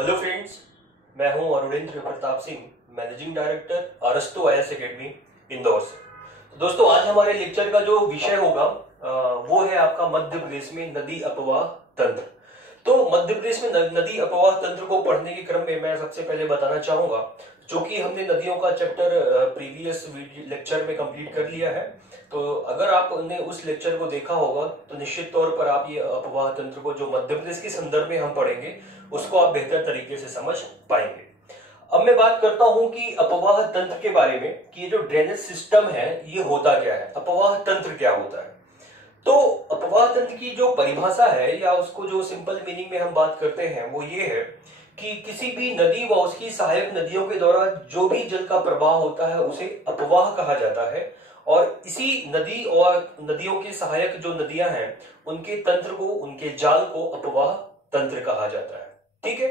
Hello friends, मैं हूं Arunendra Pratap Singh, managing director अरस्तु आईएएस एकेडमी इंदौर से। तो दोस्तों, आज हमारे लेक्चर का जो विषय होगा वो है आपका मध्य प्रदेश में नदी अपवाह तंत्र। तो मध्य प्रदेश में नदी अपवाह तंत्र को पढ़ने के क्रम में मैं सबसे पहले बताना चाहूंगा, जो कि हमने नदियों का चैप्टर प्रीवियस लेक्चर में कंप्लीट कर लिया है। तो अगर आपने उस लेक्चर को देखा होगा तो निश्चित तौर पर आप ये अपवाह तंत्र को जो मध्य प्रदेश के संदर्भ में हम पढ़ेंगे उसको आप बेहतर तरीके से समझ पाएंगे। अब मैं बात करता हूं कि अपवाह तंत्र के बारे में कि ये जो ड्रेनेज सिस्टम है ये होता क्या है, अपवाह तंत्र क्या होता है। तो अपवाह तंत्र की जो परिभाषा है या उसको जो सिंपल मीनिंग में हम बात करते हैं वो ये है कि किसी भी नदी व उसकी सहायक नदियों के द्वारा जो भी जल का प्रवाह होता है उसे अपवाह कहा जाता है। और इसी नदी और नदियों के सहायक जो नदियां हैं उनके तंत्र को, उनके जाल को अपवाह तंत्र कहा जाता है। ठीक है।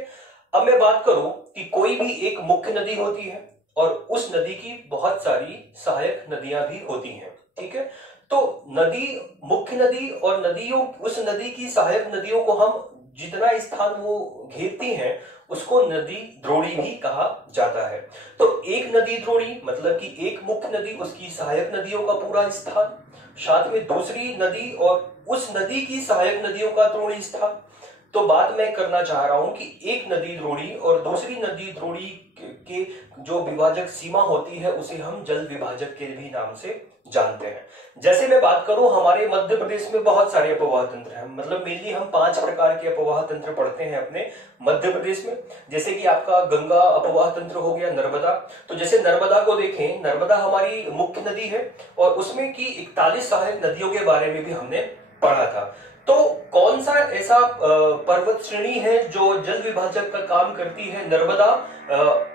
अब मैं बात करूं कि कोई भी एक मुख्य नदी होती है और उस नदी की बहुत सारी सहायक नदियां भी होती हैं। ठीक है। तो नदी, मुख्य नदी और नदियों, उस नदी की सहायक नदियों को हम जितना स्थान वो घेरती हैं उसको नदी द्रोणी भी कहा जाता है। तो एक नदी द्रोणी मतलब कि एक मुख्य नदी, उसकी सहायक नदियों का पूरा स्थान, साथ में दूसरी नदी और उस नदी की सहायक नदियों का द्रोणी स्थान। तो बात मैं करना चाह रहा हूं कि एक नदी द्रोणी और दूसरी नदी द्रोणी के जो विभाजक सीमा होती है उसे हम जल विभाजक के भी नाम से जानते हैं। जैसे मैं बात करूं, हमारे मध्य प्रदेश में बहुत सारे अपवाह तंत्र हैं, मतलब मेनली हम 5 प्रकार के अपवाह तंत्र पढ़ते हैं अपने मध्य प्रदेश में। जैसे कि आपका गंगा अपवाह तंत्र हो गया, नर्मदा। तो जैसे नर्मदा को देखें, नर्मदा हमारी मुख्य नदी है और उसमें की 41 सहायक नदियों के बारे में भी हमने पढ़ा था। तो कौन सा ऐसा पर्वत श्रेणी है जो जल विभाजक का काम करती है नर्मदा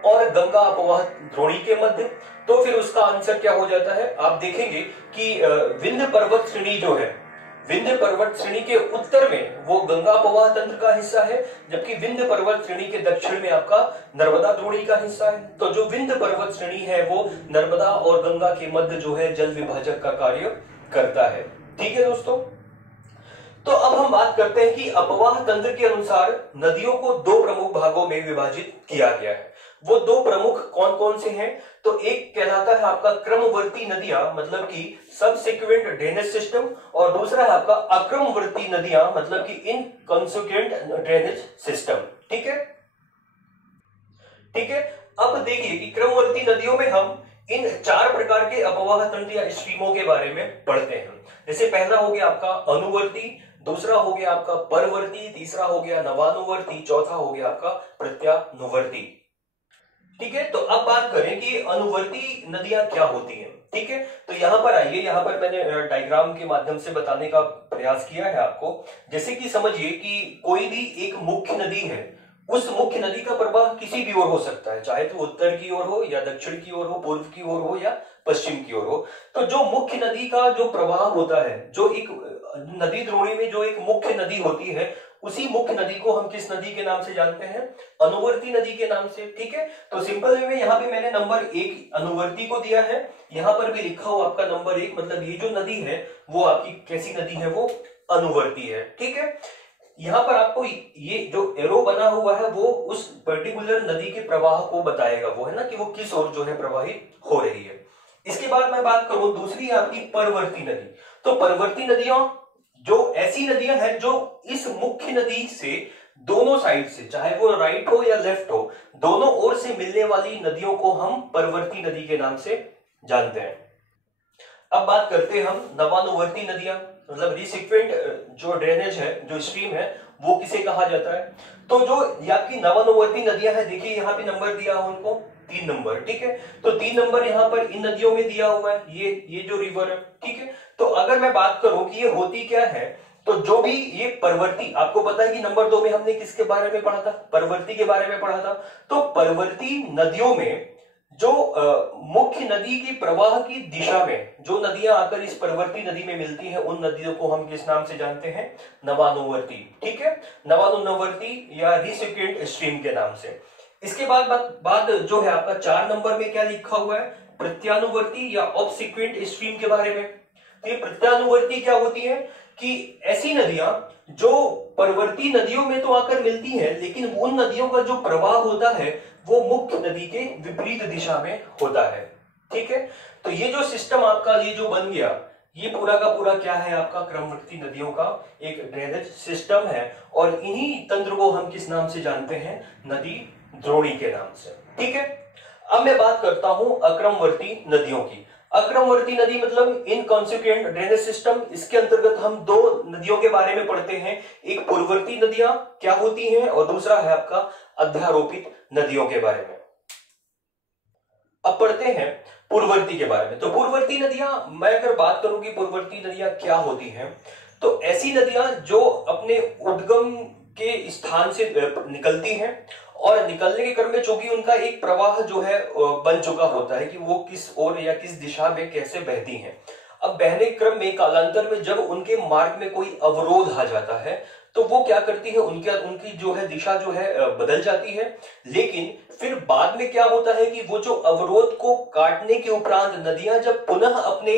और गंगा अपवाह द्रोणी के मध्य? तो फिर उसका आंसर क्या हो जाता है, आप देखेंगे कि विंध्य पर्वत श्रेणी जो है, विंध्य पर्वत श्रेणी के उत्तर में वो गंगा अपवाह तंत्र का हिस्सा है, जबकि विंध्य पर्वत श्रेणी के दक्षिण में आपका नर्मदा द्रोणी का हिस्सा है। तो जो विंध्य पर्वत श्रेणी है वो नर्मदा और गंगा के मध्य जो है जल विभाजक का कार्य करता है। ठीक है दोस्तों। तो अब हम बात करते हैं कि अपवाह तंत्र के अनुसार नदियों को 2 प्रमुख भागों में विभाजित किया गया है। वो 2 प्रमुख कौन कौन से हैं? तो एक कहलाता है आपका क्रमवर्ती नदियां, मतलब कि सबसिक्वेंट ड्रेनेज सिस्टम, और दूसरा है आपका अक्रमवर्ती नदियां, मतलब कि इनकॉन्सिक्वेंट ड्रेनेज सिस्टम। ठीक है। ठीक है। अब देखिए कि क्रमवर्ती नदियों में हम इन 4 प्रकार के अपवाह तंत्र या स्ट्रीमों के बारे में पढ़ते हैं। जैसे पहला हो गया आपका अनुवर्ती, दूसरा हो गया आपका परवर्ती, तीसरा हो गया नवानुवर्ती, चौथा हो गया आपका प्रत्यानुवर्ती। ठीक है। तो अब बात करें कि अनुवर्ती नदियां क्या होती हैं। ठीक है। तो यहां पर आइए, यहां पर मैंने डायग्राम के माध्यम से बताने का प्रयास किया है आपको। जैसे कि समझिए कि कोई भी एक मुख्य नदी है, उस मुख्य नदी का प्रवाह किसी भी ओर हो सकता है, चाहे तो उत्तर की ओर हो या दक्षिण की ओर हो, पूर्व की ओर हो या पश्चिम की ओर हो। तो जो मुख्य नदी का जो प्रवाह होता है, जो एक नदी द्रोणी में जो एक मुख्य नदी होती है, उसी मुख्य नदी को हम किस नदी के नाम से जानते हैं? अनुवर्ती नदी के नाम से। ठीक है। तो सिंपल वे में यहाँ पे मैंने नंबर 1 अनुवर्ती को दिया है, यहाँ पर भी लिखा हुआ आपका नंबर 1, मतलब ये जो नदी है वो आपकी कैसी नदी है? वो अनुवर्ती है। ठीक है। यहाँ पर आपको ये जो एरो बना हुआ है वो उस पर्टिकुलर नदी के प्रवाह को बताएगा, वो है ना कि वो किस ओर जो है प्रवाहित हो रही है। इसके बाद मैं बात करूं दूसरी आपकी परवर्ती नदी। तो परवर्ती नदियां जो ऐसी नदियां हैं जो इस मुख्य नदी से दोनों साइड से, चाहे वो राइट हो या लेफ्ट हो, दोनों ओर से मिलने वाली नदियों को हम परवर्ती नदी के नाम से जानते हैं। अब बात करते हैं हम नवानुवर्ती नदियां, मतलब रिसिक्वेंट जो ड्रेनेज है, जो स्ट्रीम है, वो किसे कहा जाता है? तो जो आपकी नवानुवर्ती नदियां हैं, देखिए यहाँ पे नंबर दिया है उनको 3 नंबर। ठीक है। तो 3 नंबर यहाँ पर इन नदियों में दिया हुआ है, ये जो रिवर है। ठीक है। तो अगर मैं बात करूं कि ये होती क्या है, तो जो भी ये परवर्ती, आपको पता है कि नंबर 2 में हमने किसके बारे में पढ़ा था? परवर्ती के बारे में पढ़ा था। तो परवर्ती नदियों में जो मुख्य नदी की प्रवाह की दिशा में जो नदियां आकर इस परवर्ती नदी में मिलती हैं, उन नदियों को हम किस नाम से जानते हैं? नवानुवर्ती। ठीक है। नवानुवर्ती या रिसिक्वेंट स्ट्रीम के नाम से। इसके बाद जो है आपका 4 नंबर में क्या लिखा हुआ है? प्रत्यानुवर्ती या ऑब्सिक्वेंट स्ट्रीम के बारे में। तो ये प्रत्यानुवर्ती क्या होती है? कि ऐसी नदियां जो परवर्ती नदियों में तो आकर मिलती हैं, लेकिन उन नदियों का जो प्रवाह होता है वो मुख्य नदी के विपरीत दिशा में होता है। ठीक है, तो ये जो सिस्टम आपका ये जो बन गया, ये पूरा का पूरा क्या है, आपका क्रमवर्ती नदियों का एक ड्रेनेज सिस्टम है। और इन्हीं तंत्र को हम किस नाम से जानते हैं, नदी द्रोणी के नाम से। ठीक है, अब मैं बात करता हूं अक्रमवर्ती नदियों की। अक्रमवर्ती नदी मतलब इनकॉन्सिक्वेंट ड्रेनेज सिस्टम। इसके अंतर्गत हम दो नदियों के बारे में पढ़ते हैं, एक पूर्ववर्ती नदियां क्या होती हैं और दूसरा है आपका अध्यारोपित नदियों के बारे में। अब पढ़ते हैं पूर्ववर्ती के बारे में। तो पूर्ववर्ती नदियां, मैं अगर बात करूं कि पूर्ववर्ती नदियां क्या होती हैं, तो ऐसी नदियां जो अपने उद्गम के स्थान से निकलती हैं और निकलने के क्रम में चूंकि उनका एक प्रवाह जो है बन चुका होता है कि वो किस ओर या किस दिशा में कैसे बहती हैं। अब बहने के क्रम में कालांतर में जब उनके मार्ग में कोई अवरोध आ जाता है तो वो क्या करती है, उनकी जो है दिशा जो है बदल जाती है। लेकिन फिर बाद में क्या होता है कि वो जो अवरोध को काटने के उपरांत नदियां जब पुनः अपने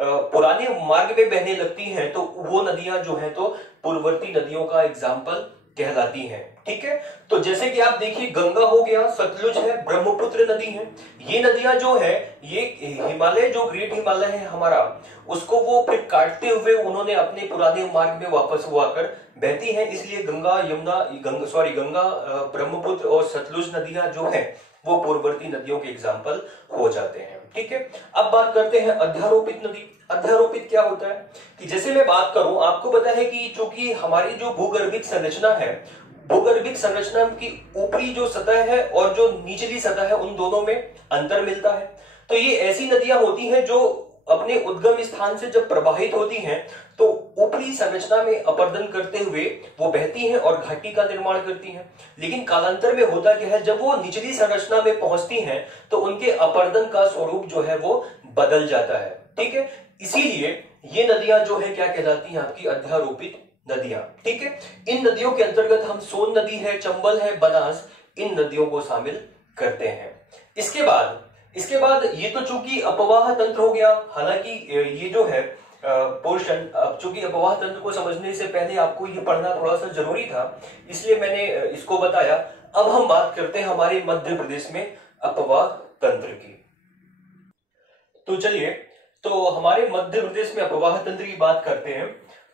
पुराने मार्ग में बहने लगती हैं तो वो नदियां जो है तो पूर्ववर्ती नदियों का एग्जाम्पल कहलाती हैं। ठीक है, तो जैसे कि आप देखिए गंगा हो गया, सतलुज है, ब्रह्मपुत्र नदी है। ये नदियां जो है ये हिमालय, जो ग्रेट हिमालय है हमारा, उसको वो फिर काटते हुए उन्होंने अपने पुराने मार्ग में वापस वो आकर बहती हैं। इसलिए गंगा ब्रह्मपुत्र और सतलुज नदियां जो है वो पूर्ववर्ती नदियों के एग्जाम्पल हो जाते हैं। ठीक है, अब बात करते हैं अध्यारोपित नदी। अध्यारोपित क्या होता है कि जैसे मैं बात करूं, आपको पता है कि चूंकि हमारी जो भूगर्भिक संरचना है, भूगर्भिक संरचना की ऊपरी जो सतह है और जो निचली सतह है उन दोनों में अंतर मिलता है। तो ये ऐसी नदियां होती हैं जो अपने उद्गम स्थान से जब प्रवाहित होती हैं तो ऊपरी संरचना में अपर्दन करते हुए वो बहती हैं और घाटी का निर्माण करती हैं। लेकिन कालांतर में होता क्या है, जब वो निचली संरचना में पहुंचती हैं तो उनके अपर्दन का स्वरूप जो है वो बदल जाता है। ठीक है, इसीलिए ये नदियां जो है क्या कहलाती हैं, आपकी अध्यारोपित नदियां। ठीक है, इन नदियों के अंतर्गत हम सोन नदी है, चंबल है, बनास, इन नदियों को शामिल करते हैं। इसके बाद ये तो चूंकि अपवाह तंत्र हो गया। हालांकि ये जो है पोर्शन, अब चूंकि अपवाह तंत्र को समझने से पहले आपको ये पढ़ना थोड़ा सा जरूरी था, इसलिए मैंने इसको बताया। अब हम बात करते हैं हमारे मध्य प्रदेश में अपवाह तंत्र की। तो चलिए, तो हमारे मध्य प्रदेश में अपवाह तंत्र की बात करते हैं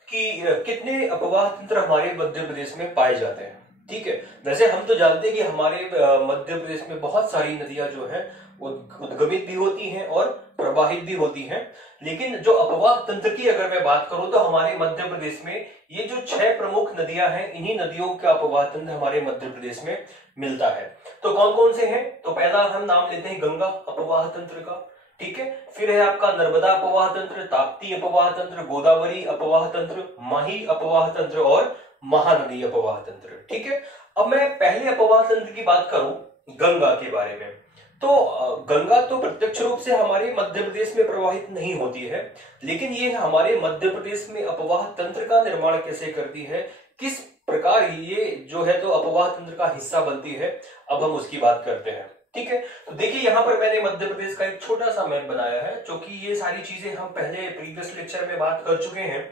कि कितने अपवाह तंत्र हमारे मध्य प्रदेश में पाए जाते हैं। ठीक है, वैसे हम तो जानते हैं कि हमारे मध्य प्रदेश में बहुत सारी नदियां जो हैं उद्गमित भी होती हैं और प्रवाहित भी होती हैं। लेकिन जो अपवाह तंत्र की अगर मैं बात करूं तो हमारे मध्य प्रदेश में ये जो 6 प्रमुख नदियां हैं, इन्हीं नदियों का अपवाह तंत्र हमारे मध्य प्रदेश में मिलता है। तो कौन कौन से हैं, तो पहला हम नाम लेते हैं गंगा अपवाह तंत्र का। ठीक है, फिर है आपका नर्मदा अपवाह तंत्र, ताप्ती अपवाह तंत्र, गोदावरी अपवाह तंत्र, माही अपवाह तंत्र और महानदी अपवाह तंत्र। ठीक है, अब मैं पहले अपवाह तंत्र की बात करूं गंगा के बारे में, तो गंगा तो प्रत्यक्ष रूप से हमारे मध्य प्रदेश में प्रवाहित नहीं होती है, लेकिन ये हमारे मध्य प्रदेश में अपवाह तंत्र का निर्माण कैसे करती है, किस प्रकार ये जो है तो अपवाह तंत्र का हिस्सा बनती है, अब हम उसकी बात करते हैं। ठीक है, तो देखिए यहाँ पर मैंने मध्य प्रदेश का एक छोटा सा मैप बनाया है, क्योंकि ये सारी चीजें हम पहले प्रीवियस लेक्चर में बात कर चुके हैं।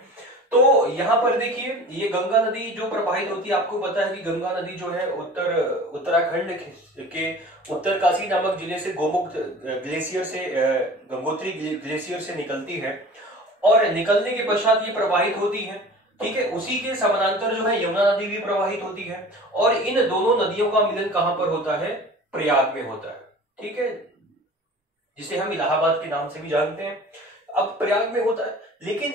तो यहाँ पर देखिए, ये गंगा नदी जो प्रवाहित होती है, आपको पता है कि गंगा नदी जो है उत्तराखंड के उत्तरकाशी नामक जिले से गोमुख ग्लेशियर से, गंगोत्री ग्लेशियर से निकलती है और निकलने के पश्चात ये प्रवाहित होती है। ठीक है, उसी के समानांतर जो है यमुना नदी भी प्रवाहित होती है और इन दोनों नदियों का मिलन कहां पर होता है, प्रयाग में होता है। ठीक है, जिसे हम इलाहाबाद के नाम से भी जानते हैं, अब प्रयाग में होता है। लेकिन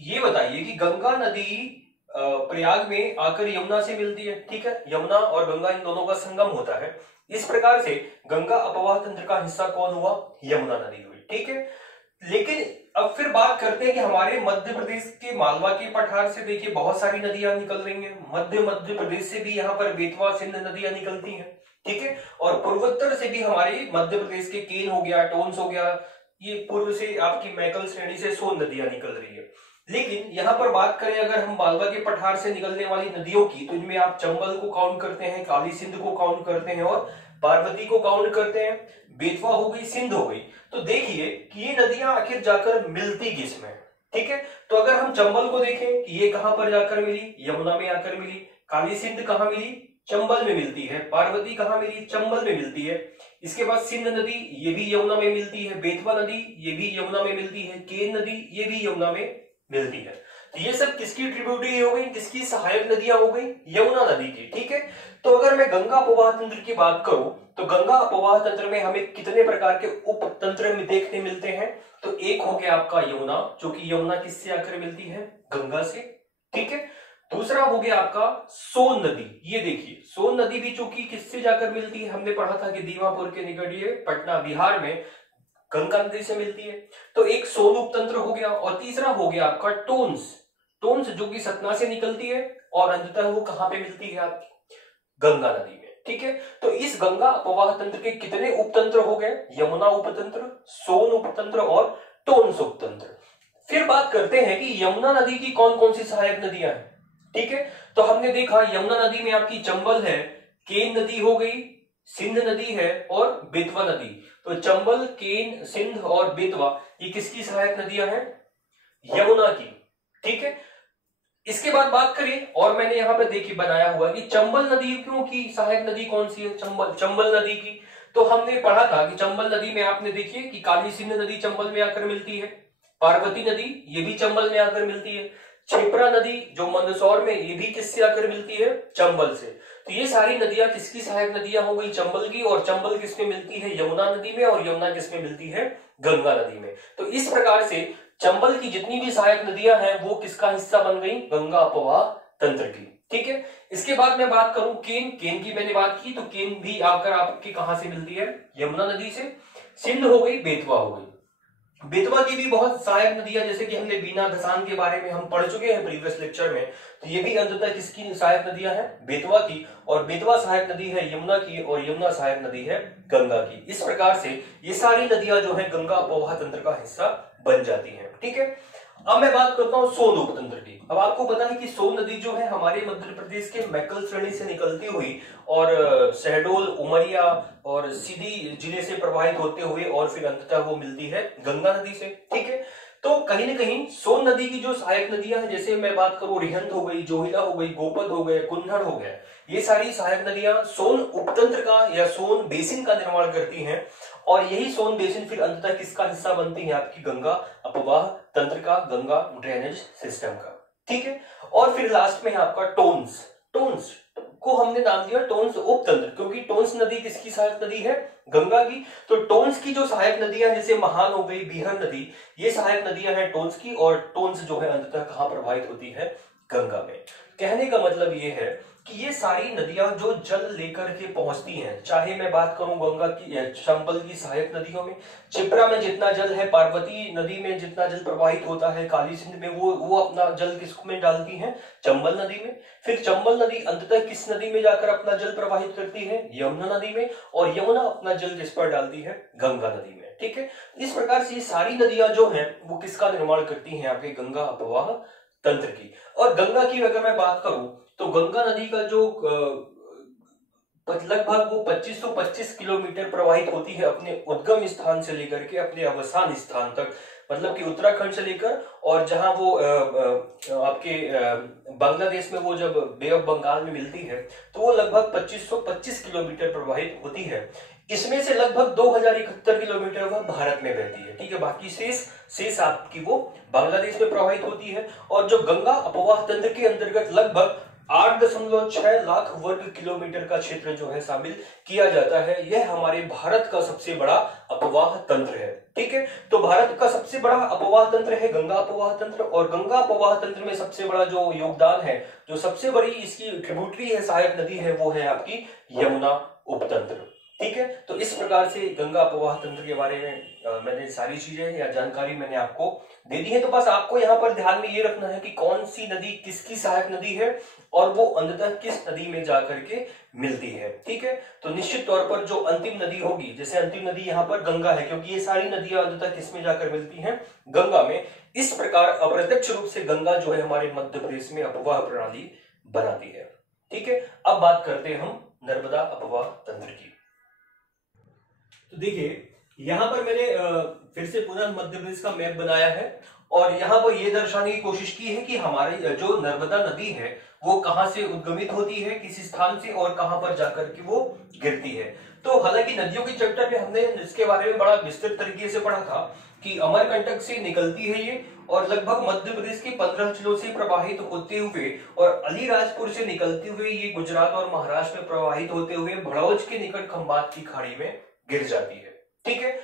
ये बताइए कि गंगा नदी प्रयाग में आकर यमुना से मिलती है। ठीक है, यमुना और गंगा इन दोनों का संगम होता है। इस प्रकार से गंगा अपवाह तंत्र का हिस्सा कौन हुआ, यमुना नदी हुई। ठीक है, लेकिन अब फिर बात करते हैं कि हमारे मध्य प्रदेश के मालवा के पठार से देखिए बहुत सारी नदियां निकल रही हैं। मध्य प्रदेश से भी यहाँ पर बेतवा सिंध नदियां निकलती हैं। ठीक है, और पूर्वोत्तर से भी हमारे मध्य प्रदेश के केन हो गया, टोन्स हो गया, ये पूर्व से आपकी मैकल श्रेणी से सोन नदियां निकल रही है। लेकिन यहाँ पर बात करें अगर हम मालवा के पठार से निकलने वाली नदियों की, तो इनमें आप चंबल को काउंट करते हैं, काली सिंध को काउंट करते हैं और पार्वती को काउंट करते हैं, बेतवा हो गई, सिंध हो गई। तो देखिए कि ये नदियां आखिर जाकर मिलती किसमें, ठीक है। तो अगर हम चंबल को देखें कि ये कहां पर जाकर मिली, यमुना में आकर मिली। काली सिंध कहां मिली, चंबल में मिलती है। पार्वती कहां मिली, चंबल में मिलती है। इसके बाद सिंध नदी, ये भी यमुना में मिलती है। बेतवा नदी, ये भी यमुना में मिलती है। केन नदी, ये भी यमुना में मिलती है। तो ये सब किसकी ट्रिब्यूटरी हो गई, किसकी सहायक नदियां हो गई, यमुना नदी की। ठीक है। तो अगर मैं गंगा अपवाह तंत्र की बात करूं तो गंगा अपवाह तंत्र में हमें कितने प्रकार के उप तंत्र में देखने मिलते हैं। तो एक हो गया आपका यमुना, जो कि यमुना किससे आकर मिलती है, गंगा से। ठीक है। दूसरा हो गया आपका सोन नदी। ये देखिए सोन नदी भी चूंकि किससे जाकर मिलती है, हमने पढ़ा था कि दीमापुर के निकट ये पटना बिहार में गंगा नदी से मिलती है। तो एक सोन उपतंत्र हो गया। और तीसरा हो गया आपका टोन्स। टोन्स जो कि सतना से निकलती है और अंततः वो कहां पे मिलती है, आपकी गंगा नदी में। ठीक है। तो इस गंगा अपवाह तंत्र के कितने उपतंत्र हो गए, यमुना उपतंत्र, सोन उपतंत्र और टोन्स उपतंत्र। फिर बात करते हैं कि यमुना नदी की कौन कौन सी सहायक नदियां हैं। ठीक है। तो हमने देखा यमुना नदी में आपकी चंबल है, केन नदी हो गई, सिंध नदी है और बेतवा नदी। तो चंबल, केन, सिंध और बेतवा ये किसकी सहायक नदियां हैं, यमुना की। ठीक है। इसके बाद बात करें, और मैंने यहां पे देखिए बनाया हुआ कि चंबल नदियों की सहायक नदी कौन सी है, चंबल नदी की। तो हमने पढ़ा था कि चंबल नदी में आपने देखिए कि काली सिंध नदी चंबल में आकर मिलती है। पार्वती नदी ये भी चंबल में आकर मिलती है। क्षिप्रा नदी जो मंदसौर में, ये भी किससे आकर मिलती है, चंबल से। तो ये सारी नदियां किसकी सहायक नदियां हो गई, चंबल की। और चंबल किसमें मिलती है, यमुना नदी में। और यमुना किसमें मिलती है, गंगा नदी में। तो इस प्रकार से चंबल की जितनी भी सहायक नदियां हैं वो किसका हिस्सा बन गई, गंगा अपवाह तंत्र की। ठीक है। इसके बाद मैं बात करूं केन की मैंने बात की। तो केन भी आकर आपकी कहां से मिलती है, यमुना नदी से। सिंध हो गई, बेतवा हो गई। बेतवा की भी बहुत सहायक नदियां, जैसे कि हमने बीना घसान के बारे में हम पढ़ चुके हैं प्रीवियस लेक्चर में। तो ये भी अंततः किसकी सहायक नदियां हैं, बेतवा की। और बेतवा सहायक नदी है यमुना की, और यमुना सहायक नदी है गंगा की। इस प्रकार से ये सारी नदियां जो है गंगा अपवाह तंत्र का हिस्सा बन जाती हैं। ठीक है। अब मैं बात करता हूं सोन उपतंत्र की। अब आपको पता है कि सोन नदी जो है हमारे मध्य प्रदेश के मैकल श्रेणी से निकलती हुई और शहडोल, उमरिया और सीधी जिले से प्रवाहित होते हुए और फिर अंततः वो मिलती है गंगा नदी से। ठीक है। तो कहीं ना कहीं सोन नदी की जो सहायक नदियां हैं, जैसे मैं बात करूं रिहंद हो गई, जोहिला हो गई, गोपद हो गए, कुन्नड़ हो गए, ये सारी सहायक नदियां सोन उपतंत्र का या सोन बेसिन का निर्माण करती हैं। और यही सोन बेसिन फिर अंततः किसका हिस्सा बनती है, आपकी गंगा अपवाह तंत्र का, गंगा ड्रेनेज सिस्टम का। ठीक है। और फिर लास्ट में है आपका टोन्स। टोन्स को हमने नाम दिया टोन्स उपतंत्र, क्योंकि टोन्स नदी किसकी सहायक नदी है, गंगा की। तो टोन्स की जो सहायक नदियां जैसे महान हो गई, बीहर नदी, ये सहायक नदियां हैं टोन्स की। और टोन्स जो है अंततः कहां प्रवाहित होती है, गंगा में। कहने का मतलब ये है कि ये सारी नदियां जो जल लेकर के पहुंचती हैं, चाहे मैं बात करूं गंगा की, चंबल की सहायक नदियों में क्षिप्रा में जितना जल है, पार्वती नदी में जितना जल प्रवाहित होता है, काली सिंध में वो अपना जल किस में डालती हैं, चंबल नदी में। फिर चंबल नदी अंततः किस नदी में जाकर अपना जल प्रवाहित करती है, यमुना नदी में। और यमुना अपना जल किस पर डालती है, गंगा नदी में। ठीक है। इस प्रकार से ये सारी नदियां जो हैं वो किसका निर्माण करती हैं, आपके गंगा अपवाह तंत्र की। और गंगा की अगर मैं बात करूं तो गंगा नदी का जो लगभग वो 2525 किलोमीटर प्रवाहित होती है अपने उद्गम स्थान से लेकर के अपने अवसान स्थान तक। मतलब कि उत्तराखंड से लेकर और जहां वो आपके बांग्लादेश में वो जब बे ऑफ बंगाल में मिलती है, तो वो लगभग 2525 किलोमीटर प्रवाहित होती है। इसमें से लगभग 2071 किलोमीटर वह भारत में बहती है। ठीक है। बाकी शेष आपकी वो बांग्लादेश में प्रवाहित होती है। और जो गंगा अपवाह तंत्र के अंतर्गत लगभग 8.6 लाख वर्ग किलोमीटर का क्षेत्र जो है शामिल किया जाता है, यह हमारे भारत का सबसे बड़ा अपवाह तंत्र है। ठीक है। तो भारत का सबसे बड़ा अपवाह तंत्र है गंगा अपवाह तंत्र। और गंगा अपवाह तंत्र में सबसे बड़ा जो योगदान है, जो सबसे बड़ी इसकी ट्रिब्यूटरी है, सहायक नदी है, वो है आपकी यमुना उपतंत्र। ठीक है। तो इस प्रकार से गंगा अपवाह तंत्र के बारे में मैंने सारी चीजें या जानकारी मैंने आपको दे दी है। तो बस आपको यहाँ पर ध्यान में ये रखना है कि कौन सी नदी किसकी सहायक नदी है और वो अंततः किस नदी में जाकर के मिलती है। ठीक है। तो निश्चित तौर पर जो अंतिम नदी होगी, जैसे अंतिम नदी यहाँ पर गंगा है, क्योंकि ये सारी नदियां अंततः किस में जाकर मिलती हैं, गंगा में। इस प्रकार अप्रत्यक्ष रूप से गंगा जो है हमारे मध्य प्रदेश में अपवाह प्रणाली बनाती है। ठीक है। अब बात करते हैं हम नर्मदा अपवाह तंत्र की। तो देखिए यहां पर मैंने फिर से पुनः मध्य प्रदेश का मैप बनाया है। और यहाँ पर यह दर्शाने की कोशिश की है कि हमारी जो नर्मदा नदी है वो कहाँ से उद्गमित होती है, किसी स्थान से, और कहाँ पर जाकर के वो गिरती है। तो हालांकि नदियों के चैप्टर में हमने इसके बारे में बड़ा विस्तृत तरीके से पढ़ा था कि अमरकंटक से निकलती है ये, और लगभग मध्य प्रदेश के 15 जिलों से प्रवाहित होते हुए और अलीराजपुर से निकलते हुए ये गुजरात और महाराष्ट्र में प्रवाहित होते हुए भड़ौच के निकट खंबात की खाड़ी में गिर जाती है। ठीक है,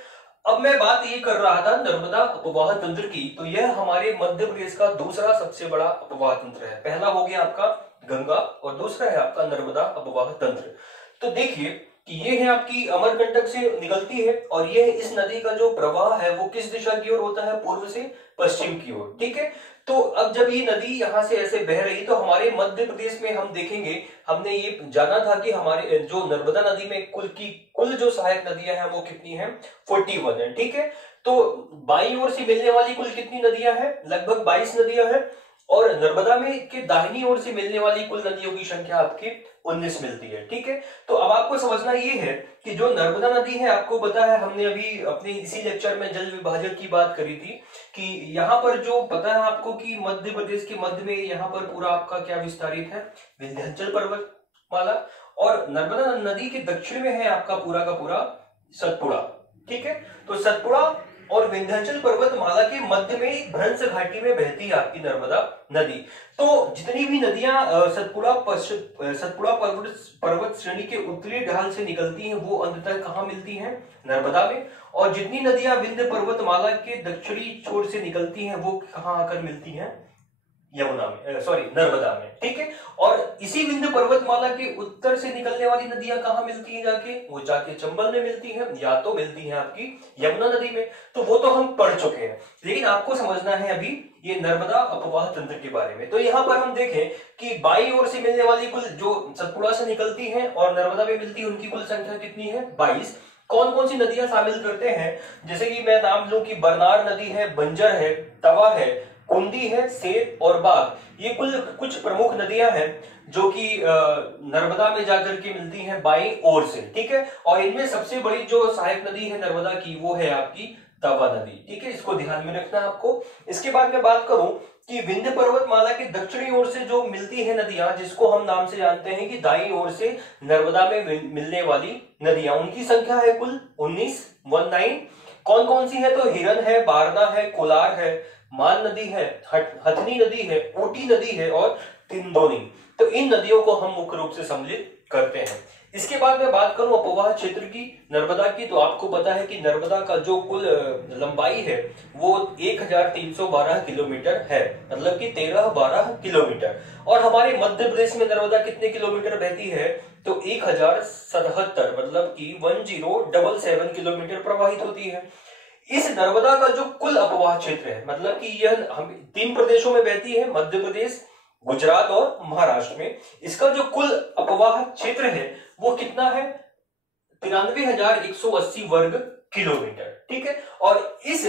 अब मैं बात ये कर रहा था नर्मदा अपवाह तंत्र की, तो यह हमारे मध्य प्रदेश का दूसरा सबसे बड़ा अपवाह तंत्र है। पहला हो गया आपका गंगा और दूसरा है आपका नर्मदा अपवाह तंत्र। तो देखिए कि ये है आपकी अमरकंटक से निकलती है और यह इस नदी का जो प्रवाह है वो किस दिशा की ओर होता है, पूर्व से पश्चिम की ओर। ठीक है, तो अब जब ये नदी यहां से ऐसे बह रही तो हमारे मध्य प्रदेश में हम देखेंगे, हमने ये जाना था कि हमारे जो नर्मदा नदी में कुल जो सहायक नदियां हैं वो कितनी हैं, 41 है। ठीक है, तो बाईं ओर से मिलने वाली कुल कितनी नदियां हैं, लगभग 22 नदियां हैं, और नर्मदा में के दाहिनी ओर से मिलने वाली कुल नदियों की संख्या आपकी 19 मिलती है। ठीक है, तो अब आपको समझना ये है कि जो नर्मदा नदी है, आपको पता है हमने अभी अपने इसी लेक्चर में जल विभाजन की बात करी थी कि यहाँ पर जो पता है आपको कि मध्य प्रदेश के मध्य में यहाँ पर पूरा आपका क्या विस्तारित है, विंध्याचल पर्वतमाला, और नर्मदा नदी के दक्षिण में है आपका पूरा का पूरा सतपुड़ा। ठीक है, तो सतपुड़ा और विंध्याचल पर्वतमाला के मध्य में एक भ्रंश घाटी में बहती है आपकी नर्मदा नदी। तो जितनी भी नदियां सतपुड़ा पर्वत श्रेणी के उत्तरी ढाल से निकलती हैं वो अंततः कहाँ मिलती हैं, नर्मदा में, और जितनी नदियां विंध्य पर्वतमाला के दक्षिणी छोर से निकलती हैं वो कहाँ आकर मिलती हैं, यमुना में, सॉरी नर्मदा में। ठीक है, और इसी विंध्य पर्वतमाला के उत्तर से निकलने वाली नदियां कहाँ मिलती हैं जाके, वो जाके चंबल में मिलती हैं, या तो मिलती हैं आपकी यमुना नदी में। तो वो तो हम पढ़ चुके हैं, लेकिन आपको समझना है अभी ये नर्मदा अपवाह तंत्र के बारे में। तो यहाँ पर हम देखें कि बाईं ओर से मिलने वाली कुल जो सतपुड़ा से निकलती है और नर्मदा में मिलती है उनकी कुल संख्या कितनी है, 22। कौन कौन सी नदियां शामिल करते हैं, जैसे कि मैं नाम लूं कि बरनार नदी है, बंजर है, तवा है, कुंडी है, सेर और बाग, ये कुल कुछ प्रमुख नदियां हैं जो कि नर्मदा में जाकर के मिलती हैं बाईं ओर से। ठीक है, और इनमें सबसे बड़ी जो सहायक नदी है नर्मदा की वो है आपकी तवा नदी। ठीक है, इसको ध्यान में रखना है आपको। इसके बाद मैं बात करूं कि विंध्य पर्वतमाला के दक्षिणी ओर से जो मिलती है नदियां, जिसको हम नाम से जानते हैं कि दाईं ओर से नर्मदा में मिलने वाली नदियां, उनकी संख्या है कुल 19। कौन कौन सी है, तो हिरन है, बारना है, कोलार है, मान नदी है, हथनी नदी है, ऊटी नदी है और तिंदोनी। तो इन नदियों को हम मुख्य रूप से सम्मिलित करते हैं। इसके बाद मैं बात करूं अपवाह क्षेत्र की, नर्मदा की, तो आपको पता है कि नर्मदा का जो कुल लंबाई है वो 1312 किलोमीटर है, मतलब कि 13-12 किलोमीटर। और हमारे मध्य प्रदेश में नर्मदा कितने किलोमीटर बहती है, तो 1077 मतलब कि 1077 किलोमीटर प्रवाहित होती है। इस नर्मदा का जो कुल अपवाह क्षेत्र है, मतलब कि यह हम 3 प्रदेशों में बहती है, मध्य प्रदेश, गुजरात और महाराष्ट्र में, इसका जो कुल अपवाह क्षेत्र है वो कितना है, 93,180 वर्ग किलोमीटर। ठीक है, और इस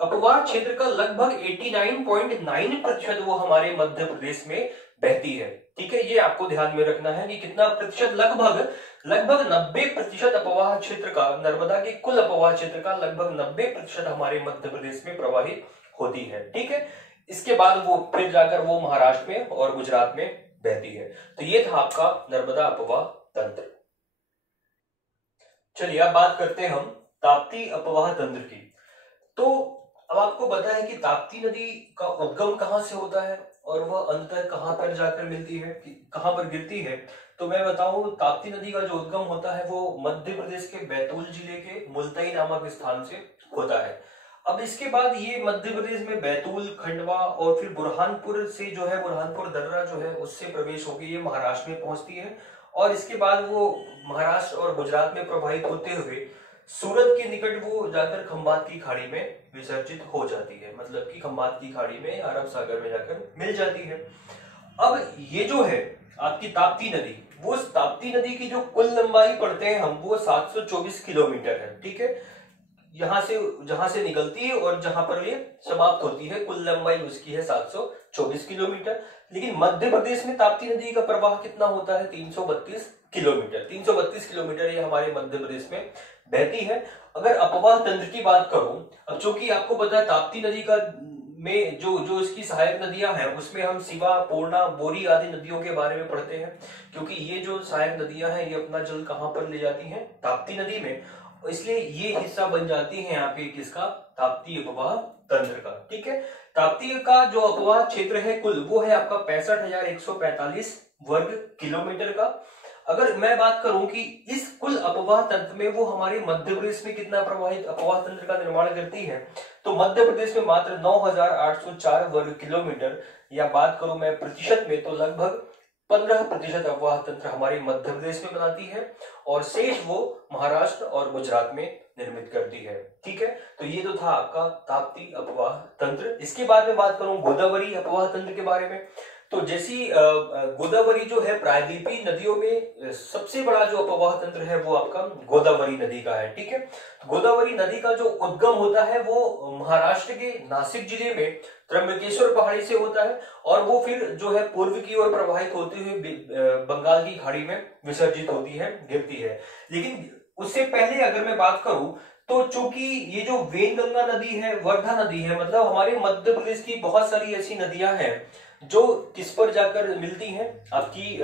अपवाह क्षेत्र का लगभग 89.9% वो हमारे मध्य प्रदेश में बहती है। ठीक है, ये आपको ध्यान में रखना है कि कितना प्रतिशत, लगभग 90% अपवाह क्षेत्र का, नर्मदा के कुल अपवाह क्षेत्र का लगभग 90% हमारे मध्य प्रदेश में प्रवाहित होती है। ठीक है, इसके बाद वो फिर जाकर वो महाराष्ट्र में और गुजरात में बहती है। तो ये था आपका नर्मदा अपवाह तंत्र। चलिए अब बात करते हैं हम ताप्ती अपवाह तंत्र की। तो अब आपको पता है कि ताप्ती नदी का उद्गम कहां से होता है और वह अंततः कहां पर जाकर मिलती है, कहां पर गिरती है। तो मैं बताऊं, ताप्ती नदी का जो उद्गम होता है वो मध्य प्रदेश के बैतूल जिले के मुल्ताई नामक स्थान से होता है। अब इसके बाद ये मध्य प्रदेश में बैतूल, खंडवा और फिर बुरहानपुर से जो है, बुरहानपुर दर्रा जो है उससे प्रवेश होकर ये महाराष्ट्र में पहुंचती है, और इसके बाद वो महाराष्ट्र और गुजरात में प्रवाहित होते हुए सूरत के निकट वो जाकर खंबात की खाड़ी में विसर्जित हो जाती है, मतलब कि खंबात की खाड़ी में अरब सागर में जाकर मिल जाती है। अब ये जो है आपकी ताप्ती नदी, वो ताप्ती नदी की जो कुल लंबाई पढ़ते हैं हम, वो 724 किलोमीटर है। ठीक है, जहां से निकलती है और जहां पर ये समाप्त होती है, कुल लंबाई उसकी है 724 किलोमीटर। लेकिन मध्य प्रदेश में ताप्ती नदी का प्रवाह कितना होता है, 332 किलोमीटर। 332 किलोमीटर ये हमारे मध्य प्रदेश में बहती है। अगर अपवाह तंत्र की बात करूं, अब चूंकि आपको पता है ताप्ती नदी का में जो जो इसकी सहायक नदियां हैं उसमें हम शिवा, पूर्णा, बोरी आदि नदियों के बारे में पढ़ते हैं, क्योंकि ये जो सहायक नदियां हैं ये अपना जल कहाँ पर ले जाती हैं, ताप्ती नदी में, इसलिए ये हिस्सा बन जाती है यहाँ पे किसका, ताप्ती अपवाह तंत्र का। ठीक है, ताप्ती का जो अपवाह क्षेत्र है कुल वो है आपका 65,145 वर्ग किलोमीटर का। अगर मैं बात करूं कि इस कुल अपवाह तंत्र में वो हमारे मध्य प्रदेश में कितना प्रवाहित अपवाह तंत्र का निर्माण करती है, तो मध्य प्रदेश में मात्र 9,804 वर्ग किलोमीटर, या बात करूं मैं प्रतिशत में तो लगभग 15% अपवाह तंत्र हमारे मध्य प्रदेश में बनाती है, और शेष वो महाराष्ट्र और गुजरात में निर्मित करती है। ठीक है, तो ये तो था आपका ताप्ती अपवाह तंत्र। इसके बाद में बात करूं गोदावरी अपवाह तंत्र के बारे में, तो जैसी गोदावरी जो है प्रायद्वीपीय नदियों में सबसे बड़ा जो अपवाह तंत्र है वो आपका गोदावरी नदी का है। ठीक है, गोदावरी नदी का जो उद्गम होता है वो महाराष्ट्र के नासिक जिले में त्र्यंबकेश्वर पहाड़ी से होता है, और वो फिर जो है पूर्व की ओर प्रवाहित होते हुए बंगाल की खाड़ी में विसर्जित होती है, गिरती है। लेकिन उससे पहले अगर मैं बात करूं तो चूंकि ये जो वेनगंगा नदी है, वर्धा नदी है, मतलब हमारे मध्य प्रदेश की बहुत सारी ऐसी नदियां हैं जो किस पर जाकर मिलती हैं, आपकी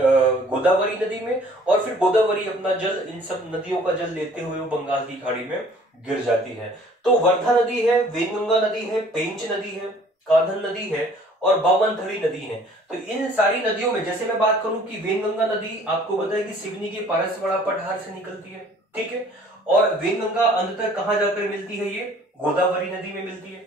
गोदावरी नदी में, और फिर गोदावरी अपना जल इन सब नदियों का जल लेते हुए वो बंगाल की खाड़ी में गिर जाती है। तो वर्धा नदी है, वेनगंगा नदी है, पेंच नदी है, कान्हन नदी है और बावनथड़ी नदी है। तो इन सारी नदियों में जैसे मैं बात करूं कि वेनगंगा नदी आपको पता है कि सिवनी के पारसवाड़ा पठार से निकलती है। ठीक है, और वेनगंगा अंततः कहां जाकर मिलती है, ये गोदावरी नदी में मिलती है।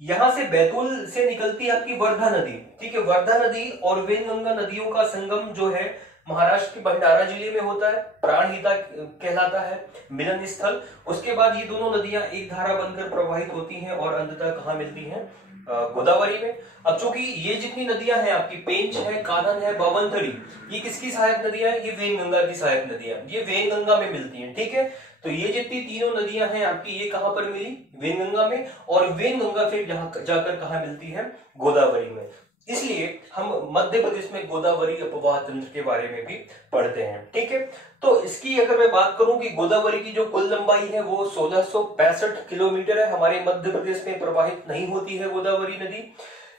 यहां से बैतूल से निकलती है आपकी वर्धा नदी। ठीक है, वर्धा नदी और वेनगंगा नदियों का संगम जो है महाराष्ट्र के भंडारा जिले में होता है, प्राणहिता कहलाता है मिलन स्थल। उसके बाद ये दोनों नदियां एक धारा बनकर प्रवाहित होती हैं और अंततः कहां मिलती हैं, गोदावरी में। अब चूंकि ये जितनी नदियां हैं आपकी पेंच है, कानन है, बावनथड़ी, ये किसकी सहायक नदियां हैं, ये वेनगंगा की सहायक नदियां, ये वेनगंगा में मिलती हैं। ठीक है, तो ये जितनी तीनों नदियां हैं आपकी ये कहां पर मिली, वेनगंगा में, और वेनगंगा फिर जाकर कहां मिलती है, गोदावरी में। इसलिए हम मध्य प्रदेश में गोदावरी अपवाह तंत्र के बारे में भी पढ़ते हैं। ठीक है, तो इसकी अगर मैं बात करूं कि गोदावरी की जो कुल लंबाई है वो 1665 किलोमीटर है। हमारे मध्य प्रदेश में प्रवाहित नहीं होती है गोदावरी नदी,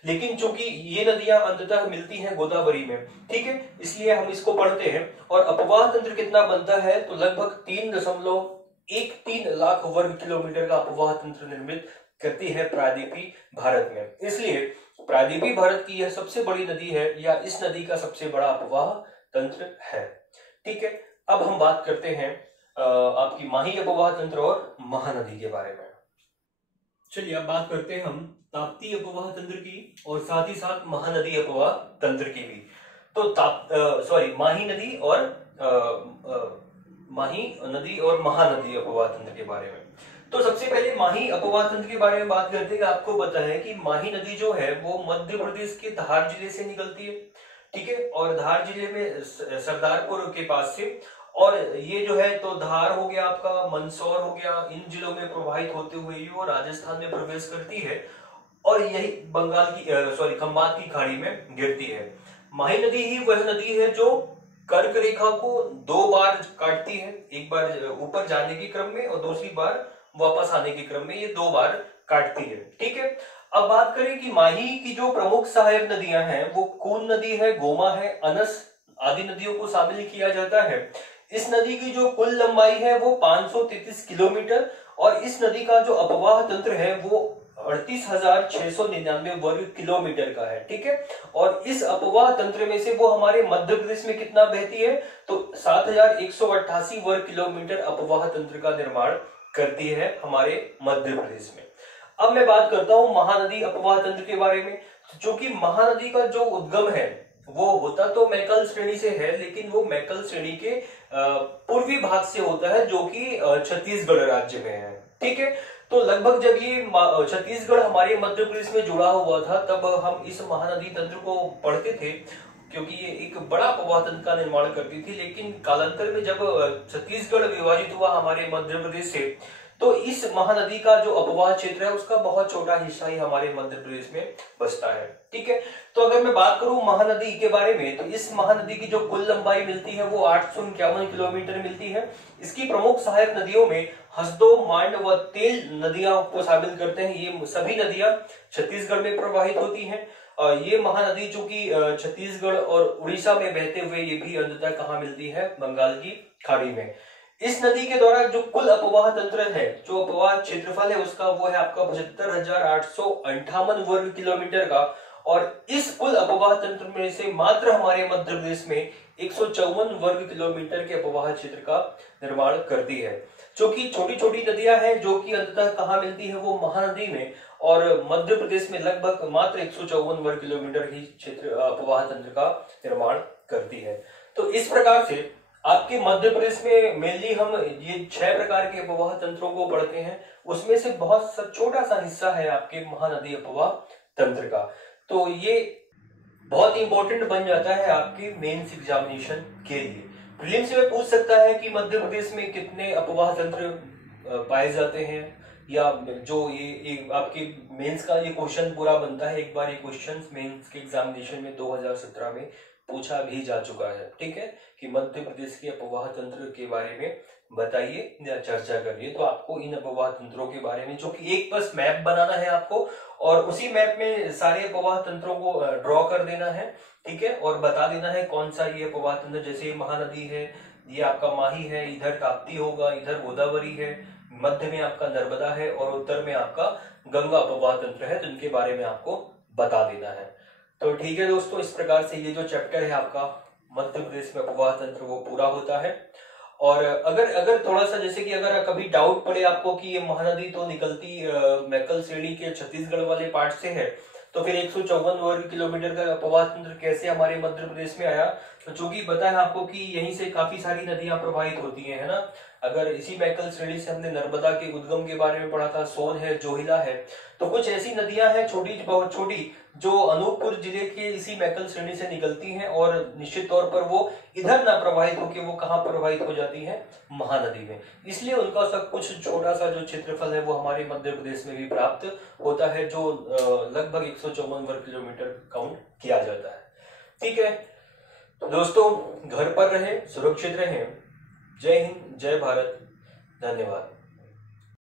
लेकिन चूंकि ये नदियां अंततः मिलती हैं गोदावरी में, ठीक है, इसलिए हम इसको पढ़ते हैं। और अपवाह तंत्र कितना बनता है, तो लगभग 3.13 लाख वर्ग किलोमीटर का अपवाह तंत्र निर्मित करती है प्रायद्वीपीय भारत में। इसलिए प्रायद्वीपीय भारत की यह सबसे बड़ी नदी है, या इस नदी का सबसे बड़ा अपवाह तंत्र है। ठीक है, अब हम बात करते हैं आपकी माही अपवाह तंत्र और महानदी के बारे में। चलिए अब बात करते हैं हम ताप्ती अपवाह तंत्र की और साथ ही साथ महानदी अपवाह तंत्र की भी। तो माही नदी और महानदी अपवाह तंत्र के बारे में। तो सबसे पहले माही अपवाह तंत्र के बारे में बात करते हैं। आपको पता है कि माही नदी जो है वो मध्य प्रदेश के धार जिले से निकलती है। ठीक है, और धार जिले में सरदारपुर के पास से, और ये जो है तो धार हो गया आपका, मंदसौर हो गया, इन जिलों में प्रवाहित होते हुए ये वो राजस्थान में प्रवेश करती है और यही बंगाल की खंबात की खाड़ी में गिरती है। माही नदी ही वह नदी है जो कर्क रेखा को 2 बार काटती है, एक बार ऊपर जाने के क्रम में और दूसरी बार वापस आने के क्रम में, ये 2 बार काटती है। ठीक है, अब बात करें कि माही की जो प्रमुख सहायक नदियां हैं वो कून नदी है, गोमा है, अनस आदि नदियों को शामिल किया जाता है। इस नदी की जो कुल लंबाई है वो 533 किलोमीटर, और इस नदी का जो अपवाह तंत्र है वो 38,699 वर्ग किलोमीटर का है। ठीक है, और इस अपवाह तंत्र में से वो हमारे मध्य प्रदेश में कितना बहती है, तो 7,188 वर्ग किलोमीटर अपवाह तंत्र का निर्माण करती है हमारे मध्य प्रदेश में। अब मैं बात करता हूं महानदी अपवाह तंत्र के बारे में। जो कि महानदी का जो उद्गम है वो होता तो मैकल श्रेणी से है, लेकिन वो मैकल श्रेणी के पूर्वी भाग से होता है जो कि छत्तीसगढ़ राज्य में है। ठीक है, तो लगभग जब ये छत्तीसगढ़ हमारे मध्य प्रदेश में जुड़ा हुआ था तब हम इस महानदी तंत्र को पढ़ते थे, क्योंकि ये एक बड़ा अपवाह तंत्र का निर्माण करती थी। लेकिन कालांतर में जब छत्तीसगढ़ विभाजित हुआ हमारे मध्य प्रदेश से, तो इस महानदी का जो अपवाह क्षेत्र है उसका बहुत छोटा हिस्सा ही हमारे मध्य प्रदेश में बसता है। ठीक है, तो अगर मैं बात करूं महानदी के बारे में, तो इस महानदी की जो कुल लंबाई मिलती है वो 851 किलोमीटर मिलती है। इसकी प्रमुख सहायक नदियों में हसदो, मांड व तेल नदियां को शामिल करते हैं। ये सभी नदियां छत्तीसगढ़ में प्रवाहित होती हैं। ये महानदी जो कि छत्तीसगढ़ और उड़ीसा में बहते हुए ये भी अंततः कहाँ मिलती है, बंगाल की खाड़ी में। इस नदी के द्वारा जो कुल अपवाह तंत्र है, जो अपवाह क्षेत्रफल है उसका, वो है आपका 75,858 वर्ग किलोमीटर का। और इस कुल अपवाह तंत्र में से मात्र हमारे मध्य प्रदेश में 154 वर्ग किलोमीटर के अपवाह क्षेत्र का निर्माण करती है। जो कि छोटी छोटी नदियां हैं जो कि अंततः कहाँ मिलती है, वो महानदी में, और मध्य प्रदेश में लगभग मात्र 154 वर्ग किलोमीटर ही क्षेत्र अपवाह तंत्र का निर्माण करती है। तो इस प्रकार से आपके मध्य प्रदेश में मेनली हम ये 6 प्रकार के अपवाह तंत्रों को पढ़ते हैं, उसमें से बहुत छोटा सा हिस्सा है आपके महानदी अपवाह तंत्र का। तो ये बहुत इंपॉर्टेंट बन जाता है आपके मेंस एग्जामिनेशन के लिए। प्रीलिम्स में पूछ सकता है कि मध्य प्रदेश में कितने अपवाह तंत्र पाए जाते हैं, या जो ये आपके मेंस का ये क्वेश्चन पूरा बनता है। एक बार ये क्वेश्चन मेंस के एग्जामिनेशन में 2017 में पूछा भी जा चुका है। ठीक है, कि मध्य प्रदेश के अपवाह तंत्र के बारे में बताइए या चर्चा करिए। तो आपको इन अपवाह तंत्रों के बारे में, जो कि एक बस मैप बनाना है आपको, और उसी मैप में सारे अपवाह तंत्रों को ड्रॉ कर देना है। ठीक है, और बता देना है कौन सा ये अपवाह तंत्र, जैसे महानदी है, ये आपका माही है, इधर ताप्ती होगा, इधर गोदावरी है, मध्य में आपका नर्मदा है, और उत्तर में आपका गंगा अपवाह तंत्र है। तो इनके बारे में आपको बता देना है। तो ठीक है दोस्तों, इस प्रकार से ये जो चैप्टर है आपका मध्य प्रदेश में अपवाह तंत्र वो पूरा होता है। और अगर थोड़ा सा, जैसे कि अगर कभी डाउट पड़े आपको कि ये महानदी तो निकलती मैकल श्रेणी के छत्तीसगढ़ वाले पार्ट से है, तो फिर 154 वर्ग किलोमीटर का अपवाह तंत्र कैसे हमारे मध्य प्रदेश में आया? तो चूंकि पता है आपको कि यहीं से काफी सारी नदियां प्रवाहित होती हैं, है ना। अगर इसी मैकल श्रेणी से हमने नर्मदा के उद्गम के बारे में पढ़ा था, सोन है, जोहिला है, तो कुछ ऐसी नदियां हैं छोटी, बहुत छोटी, जो अनूपपुर जिले के इसी मैकल श्रेणी से निकलती हैं, और निश्चित तौर पर वो इधर ना प्रवाहित होकर वो कहाँ प्रवाहित हो जाती हैं, महानदी में। इसलिए उनका सब कुछ छोटा सा जो क्षेत्रफल है वो हमारे मध्य प्रदेश में भी प्राप्त होता है, जो लगभग 154 वर्ग किलोमीटर काउंट किया जाता है। ठीक है दोस्तों, घर पर रहें, सुरक्षित रहें। जय हिंद, जय भारत, धन्यवाद।